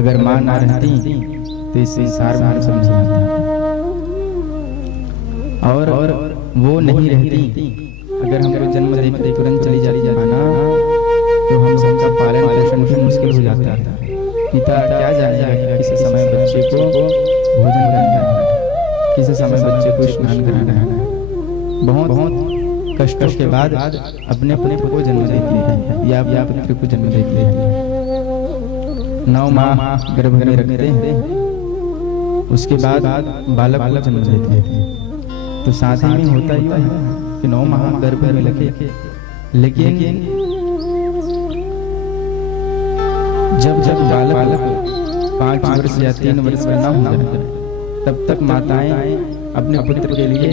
अगर माँ ना रहती तो इस संसार में हम सब नहीं आते। और वो नहीं रहती, अगर हमको जन्म देकर तुरंत चली जाती माना, तो हम सबका पालन पोषण भी मुश्किल हो जाता है। पिता क्या जानेगा कि किस समय बच्चे को भोजन कराना है, किस समय बच्चे को स्नान कराना है। बहुत कष्टों के बाद अपने पुत्र को जन्म देती है या अपने पुत्र को जन्म देती है। 9 माह गर्भ में रखते हैं, उसके बाद बालक को जन्म देते हैं। तो साथ ही में होता ही है कि 9 माह गर्भ में रखे, लेकिन जब जब बालक 5 वर्ष या 3 वर्ष का न हो जाए, तब तक माताएं अपने पुत्र के लिए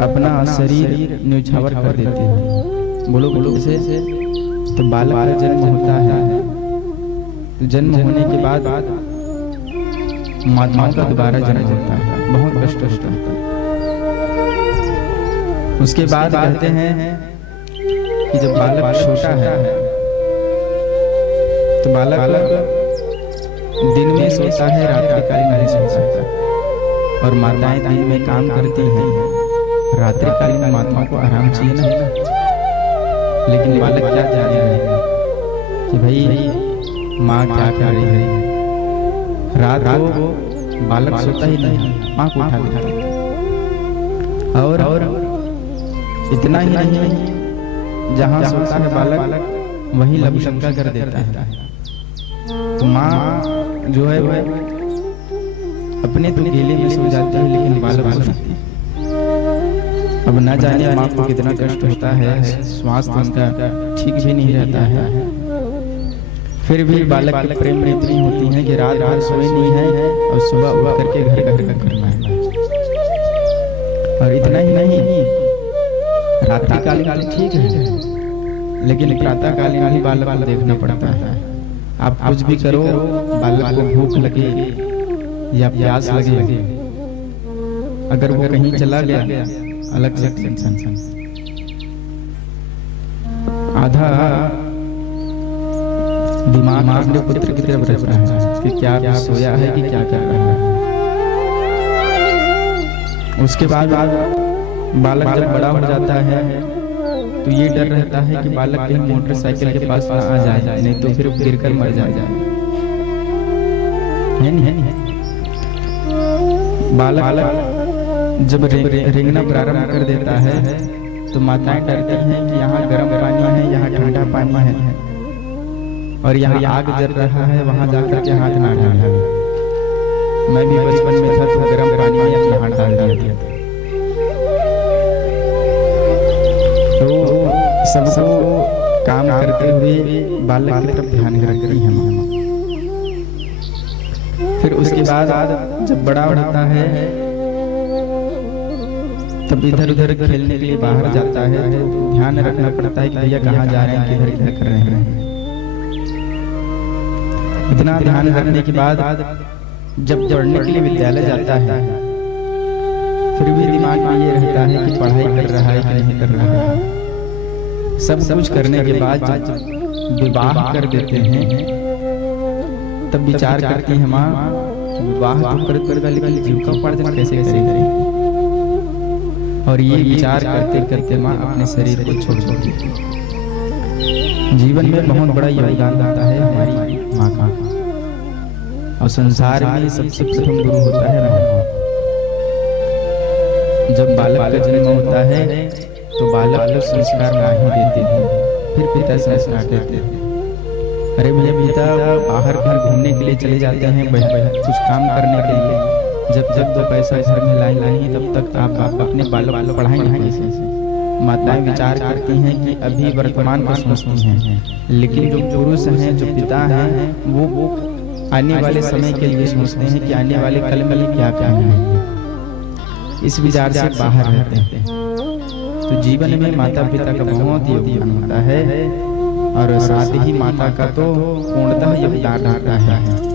अपना शरीर न्यौछावर कर देती है। बोलो बोलो से तो बालक का जन्म होता है, तो जन्म होने के बाद माताओं का दोबारा जन्म होता है, बहुत कष्ट होता है। उसके बाद कहते हैं कि जब बालक छोटा है तो बालक दिन में सोता है, रात्रिकालीन नहीं सोता है। और माताएं दिन में काम करती हैं, रात्रिकालीन माताओं को आराम चाहिए ना। लेकिन बालक क्या जानेगा कि भाई माँ क्या कर रही है। रात को बालक सोता ही नहीं, माँ को उठा देता है। और इतना ही नहीं, जहाँ सोता है बालक वही लघुशंका कर देता है। तो माँ जो है वह अपने तो गेले में सो जाती है, लेकिन बालक सोती है। अब ना जाने माँ को कितना कष्ट होता है, स्वास्थ्य उनका ठीक भी नहीं रहता है। फिर भी बालक के प्रेम में इतनी होती है कि रात भर सोए नहीं है और सुबह उठ करके घर का करना है। और इतना ही नहीं, रात्रिकालीन ठीक है, लेकिन प्रातःकालीन भी बालक को देखना पड़ता है। आप कुछ भी करो, बालक को भूख लगे या प्यास लगे, अगर वो कहीं चला गया अलग से टेंशन। आधा दिमाग अपने पुत्र की तरफ रहता है कि क्या सोया है कि क्या कर रहा है। उसके बाद बालक जब बड़ा हो जाता है तो ये डर रहता है कि बालक कहीं मोटरसाइकिल के पास ना आ जाए, नहीं तो फिर गिरकर मर जाए। है नहीं? बालक जब रेंगना प्रारंभ कर देता है तो माताएं डरती हैं कि यहाँ गर्म पानी है, यहाँ ठंडा पानी है, और यहाँ आग जल रहा है, वहां जाकर के हाथ ना डालना। मैं भी बचपन में था तो गर्म पानी में अपना हाथ डाल दिया था। तो सबको काम करते हुए बालक की तरफ ध्यान रखती है माँ। फिर उसके बाद जब बड़ा होता है तब इधर उधर खेलने के लिए बाहर जाता है, तो ध्यान रखना पड़ता है कि भैया कहाँ जा रहे हैं, किधर किधर कर रहे हैं। इतना ध्यान रखने के बाद जब पढ़ने के लिए विद्यालय जाता है, फिर भी दिमाग में ये रहता है कि पढ़ाई कर रहा है कि नहीं कर रहा है। सब कुछ करने के बाद जब विवाह कर देते हैं तब विचार करती है माँ, विवाह तो करेगा लेकिन जीविका उपार्जन कैसे करेगी। और ये विचार करते करते माँ अपने शरीर को छोड़ देती है। जीवन में बहुत बड़ा योगदान होता है हमारी माँ का, और संसार में सबसे प्रथम गुरु होता है माँ। जब बालक का जन्म होता है तो बालक को संस्कार नहीं देते थे, फिर पिता संस्कार देते थे। अरे भैया पिता बाहर घर घूमने के लिए चले जाते हैं, कुछ काम करने के लिए, जब जब 2 पैसा घर में लाएंगे तब तक आप अपने बालक को पढ़ाएंगे कैसे। माताएं विचार करती हैं कि अभी वर्तमान को सोचती हैं, लेकिन जो पुरुष हैं, जो पिता हैं, वो आने वाले समय के लिए सोचते हैं कि आने वाले कल में क्या करना है। इस विचार से बाहर रहते हैं। तो जीवन में माता पिता का बहुत योगदान होता है, और साथ ही माता का तो पूर्णतः योगदान रहता है।